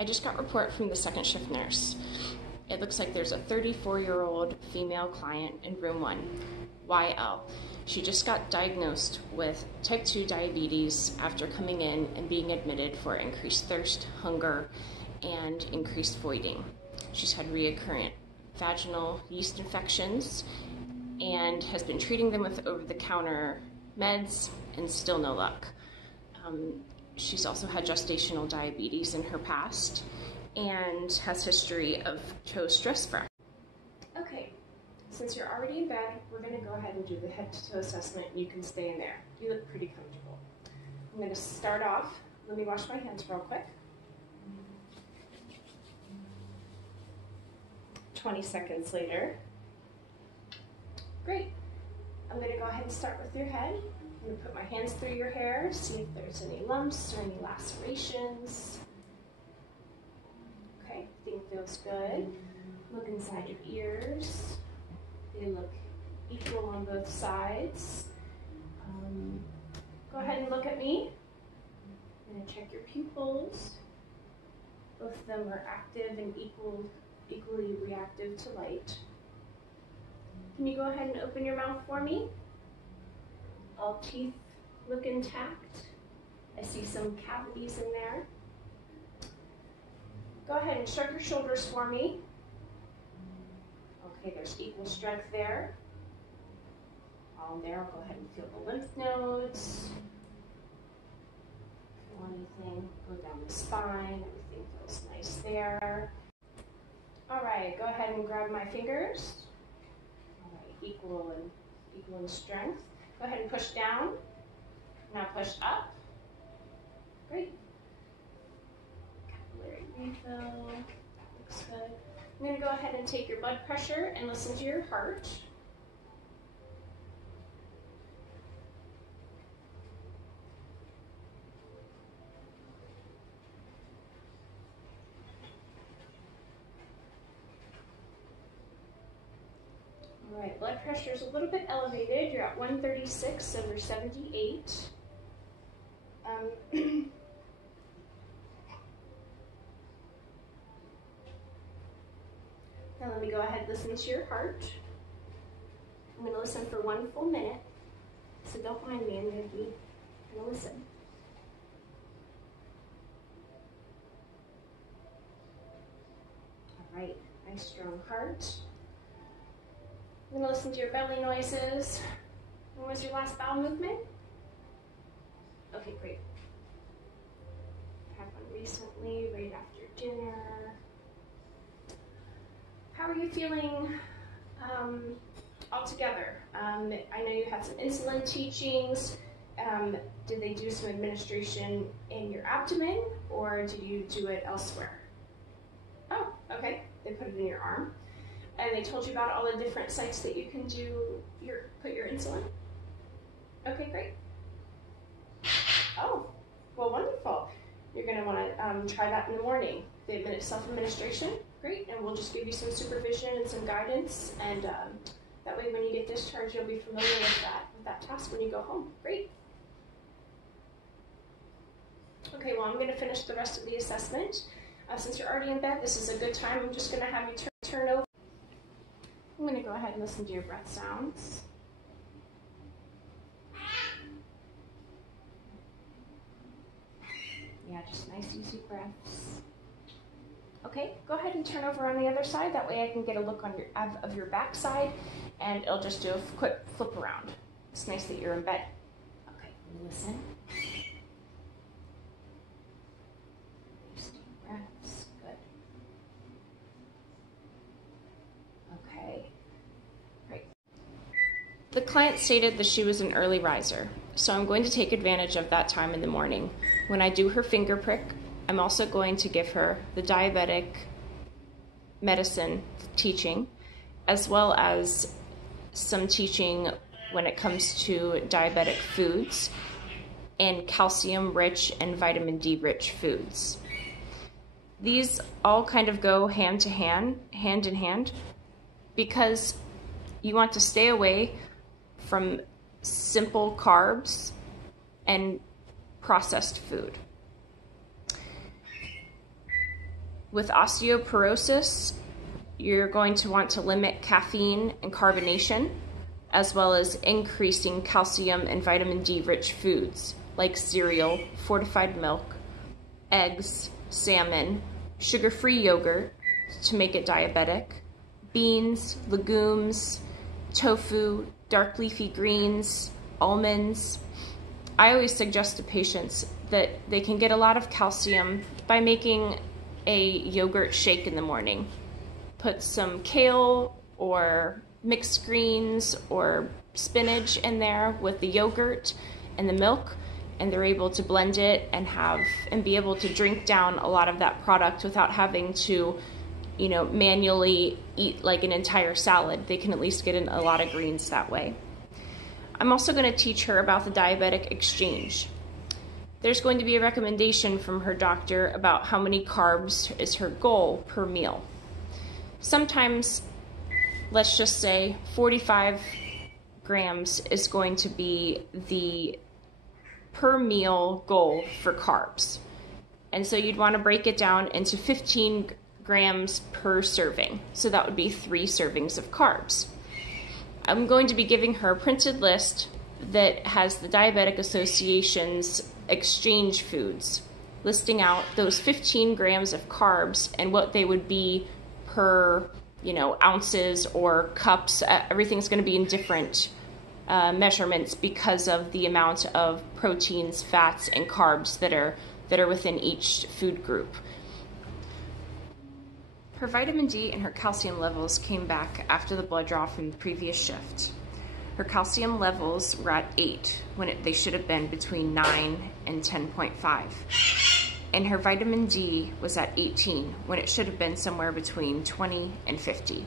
I just got a report from the second shift nurse. It looks like there's a 34-year-old female client in room 1, YL. She just got diagnosed with type 2 diabetes after coming in and being admitted for increased thirst, hunger, and increased voiding. She's had recurrent vaginal yeast infections and has been treating them with over-the-counter meds and still no luck. She's also had gestational diabetes in her past and has history of toe stress fracture. Okay, since you're already in bed, we're going to go ahead and do the head-to-toe assessment. You can stay in there. You look pretty comfortable. I'm going to start off. Let me wash my hands real quick. 20 seconds later. Great. I'm going to go ahead and start with your head. I'm going to put my hands through your hair, see if there's any lumps or any lacerations. Okay, everything feels good. Look inside your ears. They look equal on both sides. Go ahead and look at me. I'm going to check your pupils. Both of them are active and equally reactive to light. Can you go ahead and open your mouth for me? All teeth look intact. I see some cavities in there. Go ahead and shrug your shoulders for me. Okay, there's equal strength there. All there, I'll go ahead and feel the lymph nodes. Feel anything, go down the spine, everything feels nice there. All right, go ahead and grab my fingers. All right, equal in strength. Go ahead and push down. Now push up. Great. Capillary refill. Looks good. I'm going to go ahead and take your blood pressure and listen to your heart. All right, blood pressure is a little bit elevated. You're at 136/78. Now let me go ahead and listen to your heart. I'm going to listen for 1 full minute, so don't mind me. I'm going to listen. All right, nice strong heart. I'm going to listen to your belly noises. When was your last bowel movement? Okay, great. Had one recently, right after dinner. How are you feeling altogether? I know you had some insulin teachings. Did they do some administration in your abdomen, or did you do it elsewhere? Oh, okay. They put it in your arm. And they told you about all the different sites that you can put your insulin? Okay, great. Oh, well, wonderful. You're going to want to try that in the morning. The self-administration, great, and we'll just give you some supervision and some guidance, and that way when you get discharged, you'll be familiar with that task when you go home. Great. Okay, well, I'm going to finish the rest of the assessment. Since you're already in bed, this is a good time. I'm just going to have you turn over. I'm going to go ahead and listen to your breath sounds. Yeah, just nice, easy breaths. Okay, go ahead and turn over on the other side. That way I can get a look on of your back side, and it'll just do a quick flip around. It's nice that you're in bed. Okay, listen. Nice deep breaths. Good. Okay. Great. The client stated that she was an early riser, so I'm going to take advantage of that time in the morning. When I do her finger prick, I'm also going to give her the diabetic medicine teaching, as well as some teaching when it comes to diabetic foods and calcium-rich and vitamin D-rich foods. These all kind of go hand in hand, because you want to stay away from simple carbs and processed food. With osteoporosis, you're going to want to limit caffeine and carbonation, as well as increasing calcium and vitamin D rich foods like cereal, fortified milk, eggs, salmon, sugar-free yogurt to make it diabetic, beans, legumes, tofu, dark leafy greens, almonds. I always suggest to patients that they can get a lot of calcium by making a yogurt shake in the morning. Put some kale or mixed greens or spinach in there with the yogurt and the milk, and they're able to blend it and be able to drink down a lot of that product without having to, manually eat like an entire salad. They can at least get in a lot of greens that way. I'm also going to teach her about the diabetic exchange. There's going to be a recommendation from her doctor about how many carbs is her goal per meal. Sometimes, let's just say 45 grams is going to be the per meal goal for carbs. And so you'd want to break it down into 15 grams per serving. So that would be 3 servings of carbs. I'm going to be giving her a printed list that has the Diabetic Association's exchange foods, listing out those 15 grams of carbs and what they would be per, ounces or cups. Everything's going to be in different measurements because of the amount of proteins, fats, and carbs that are within each food group. Her vitamin D and her calcium levels came back after the blood draw from the previous shift. Her calcium levels were at 8 when they should have been between 9 and 10.5. And her vitamin D was at 18 when it should have been somewhere between 20 and 50.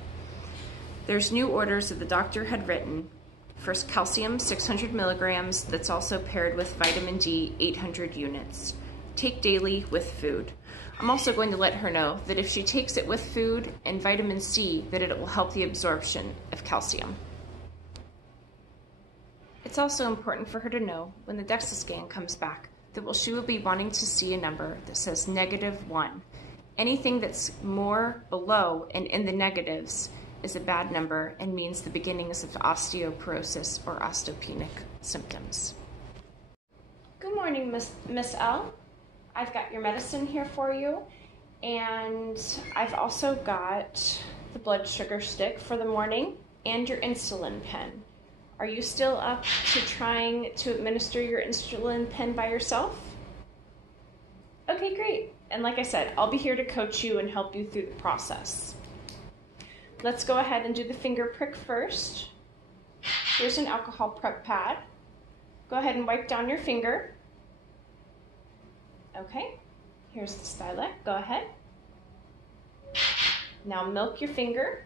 There's new orders that the doctor had written for calcium 600 milligrams that's also paired with vitamin D 800 units. Take daily with food. I'm also going to let her know that if she takes it with food and vitamin C, that it will help the absorption of calcium. It's also important for her to know when the DEXA scan comes back that she will be wanting to see a number that says -1. Anything that's more below and in the negatives is a bad number and means the beginnings of osteoporosis or osteopenic symptoms. Good morning, Miss L. I've got your medicine here for you, and I've also got the blood sugar stick for the morning and your insulin pen. Are you still up to trying to administer your insulin pen by yourself? Okay, great. And like I said, I'll be here to coach you and help you through the process. Let's go ahead and do the finger prick first. Here's an alcohol prep pad. Go ahead and wipe down your finger. Okay, here's the stylet. Go ahead. Now milk your finger.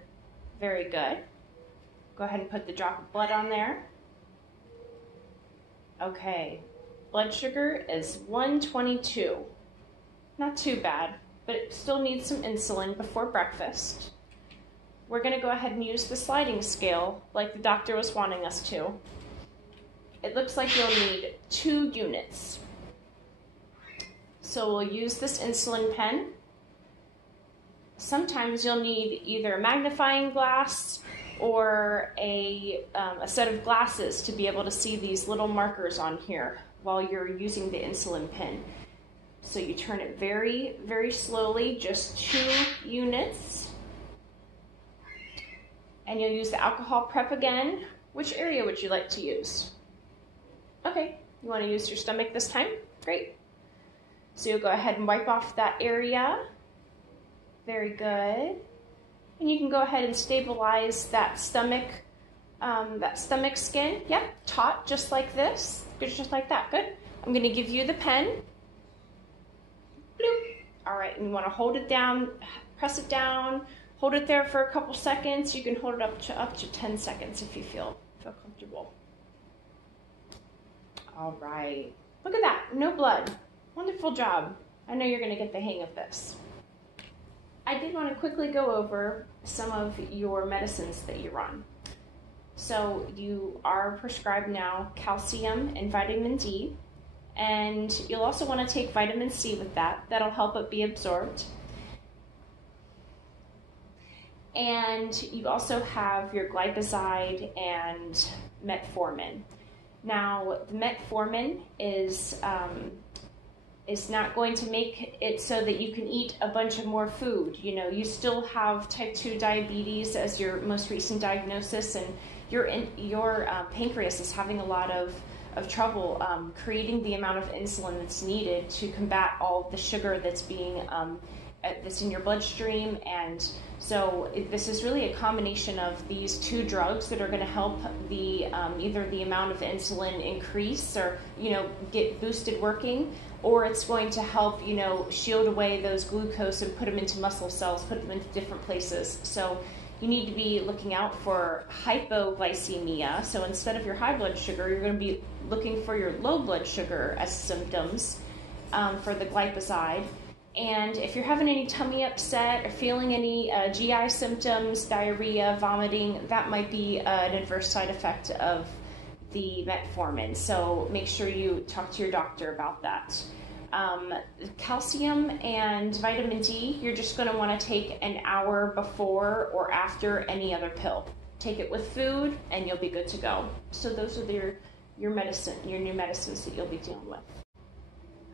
Very good. Go ahead and put the drop of blood on there. Okay, blood sugar is 122. Not too bad, but it still needs some insulin before breakfast. We're going to go ahead and use the sliding scale like the doctor was wanting us to. It looks like you'll need 2 units. So we'll use this insulin pen. Sometimes you'll need either a magnifying glass or a set of glasses to be able to see these little markers on here while you're using the insulin pen. So you turn it very, very slowly, just 2 units. And you'll use the alcohol prep again. Which area would you like to use? Okay, you want to use your stomach this time? Great. So you'll go ahead and wipe off that area. Very good. And you can go ahead and stabilize that stomach skin. Yep, taut, just like this. Just like that. Good. I'm going to give you the pen. Bloop. All right, and you want to hold it down, press it down, hold it there for a couple seconds. You can hold it up to 10 seconds if you feel comfortable. All right. Look at that. No blood. Wonderful job. I know you're going to get the hang of this. I did want to quickly go over some of your medicines that you're on. So you are prescribed now calcium and vitamin D, and you'll also want to take vitamin C with that. That'll help it be absorbed. And you also have your glipizide and metformin. Now, the metformin is not going to make it so that you can eat a bunch of more food. You know, you still have type 2 diabetes as your most recent diagnosis, and your pancreas is having a lot of trouble creating the amount of insulin that's needed to combat all the sugar that's that's in your bloodstream. And so this is really a combination of these two drugs that are going to help the either the amount of insulin increase or, you know, get boosted working, or it's going to help, you know, shield away those glucose and put them into muscle cells, put them into different places. So you need to be looking out for hypoglycemia. So instead of your high blood sugar, you're going to be looking for your low blood sugar as symptoms for the glipizide. And if you're having any tummy upset or feeling any GI symptoms, diarrhea, vomiting, that might be an adverse side effect of the metformin. So make sure you talk to your doctor about that. Calcium and vitamin D, you're just going to want to take an hour before or after any other pill. Take it with food and you'll be good to go. So those are your new medicines that you'll be dealing with.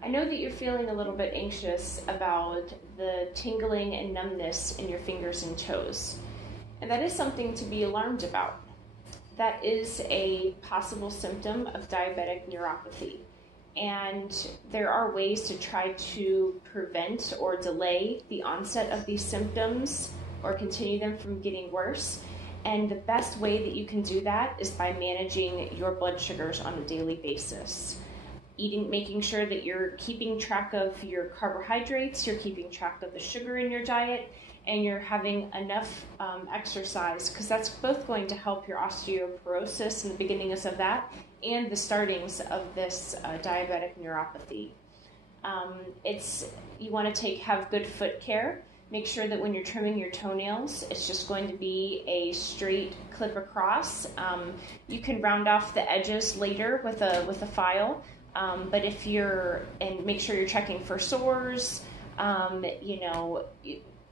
I know that you're feeling a little bit anxious about the tingling and numbness in your fingers and toes, and that is something to be alarmed about. That is a possible symptom of diabetic neuropathy, and there are ways to try to prevent or delay the onset of these symptoms or continue them from getting worse. And the best way that you can do that is by managing your blood sugars on a daily basis. Making sure that you're keeping track of your carbohydrates, you're keeping track of the sugar in your diet, and you're having enough exercise, because that's both going to help your osteoporosis and the beginnings of that and the startings of this diabetic neuropathy. You want to have good foot care. Make sure that when you're trimming your toenails, it's just going to be a straight clip across. You can round off the edges later with a file. But make sure you're checking for sores, you know,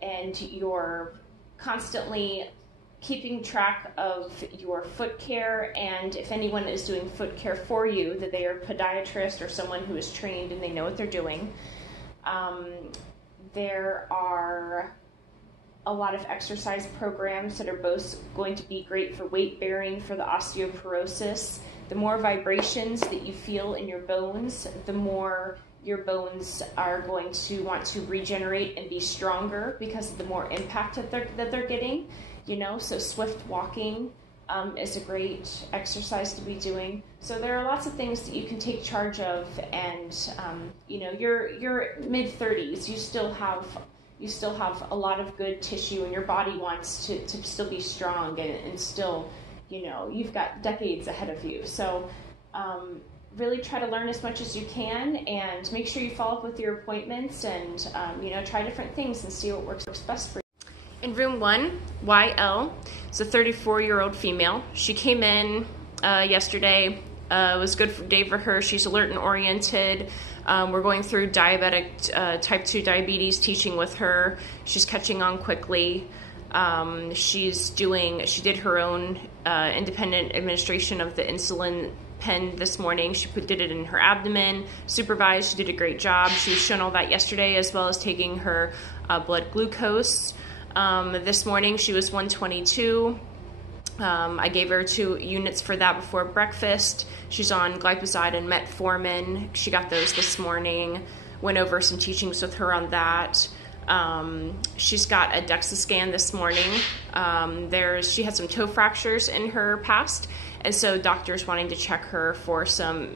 and you're constantly keeping track of your foot care. And if anyone is doing foot care for you, that they are a podiatrist or someone who is trained and they know what they're doing. There are a lot of exercise programs that are both going to be great for weight bearing, for the osteoporosis. The more vibrations that you feel in your bones, the more your bones are going to want to regenerate and be stronger because of the more impact that they're getting. You know, so swift walking is a great exercise to be doing. So there are lots of things that you can take charge of, and you know, you're mid-30s. You still have a lot of good tissue, and your body wants to still be strong and still, you know, you've got decades ahead of you. So really try to learn as much as you can, and make sure you follow up with your appointments, and you know, try different things and see what works best for you. In room 1, YL, it's a 34-year-old female. She came in yesterday. It was a good day for her. She's alert and oriented. We're going through diabetic type 2 diabetes teaching with her. She's catching on quickly. She did her own independent administration of the insulin pen this morning. She did it in her abdomen, supervised. She did a great job. She was shown all that yesterday, as well as taking her blood glucose. This morning she was 122. I gave her 2 units for that before breakfast. She's on glipizide and metformin. She got those this morning. Went over some teachings with her on that. She's got a DEXA scan this morning. She had some toe fractures in her past, and so doctors wanting to check her for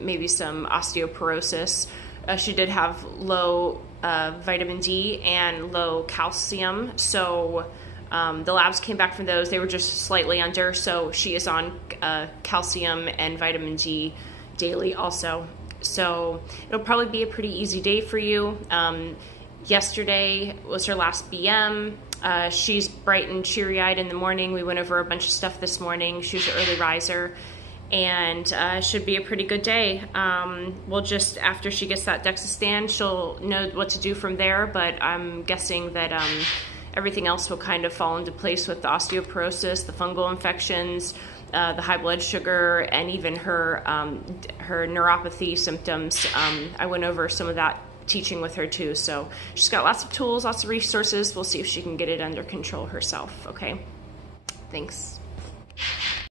maybe some osteoporosis. She did have low vitamin D and low calcium, so the labs came back from those. They were just slightly under, so she is on calcium and vitamin D daily also. So it'll probably be a pretty easy day for you. Yesterday was her last BM. She's bright and cheery-eyed in the morning. We went over a bunch of stuff this morning. She was an early riser, and should be a pretty good day. We'll just, after she gets that DEXA scan, she'll know what to do from there, but I'm guessing that everything else will kind of fall into place with the osteoporosis, the fungal infections, the high blood sugar, and even her neuropathy symptoms. I went over some of that teaching with her too. So she's got lots of tools, lots of resources. We'll see if she can get it under control herself. Okay. Thanks.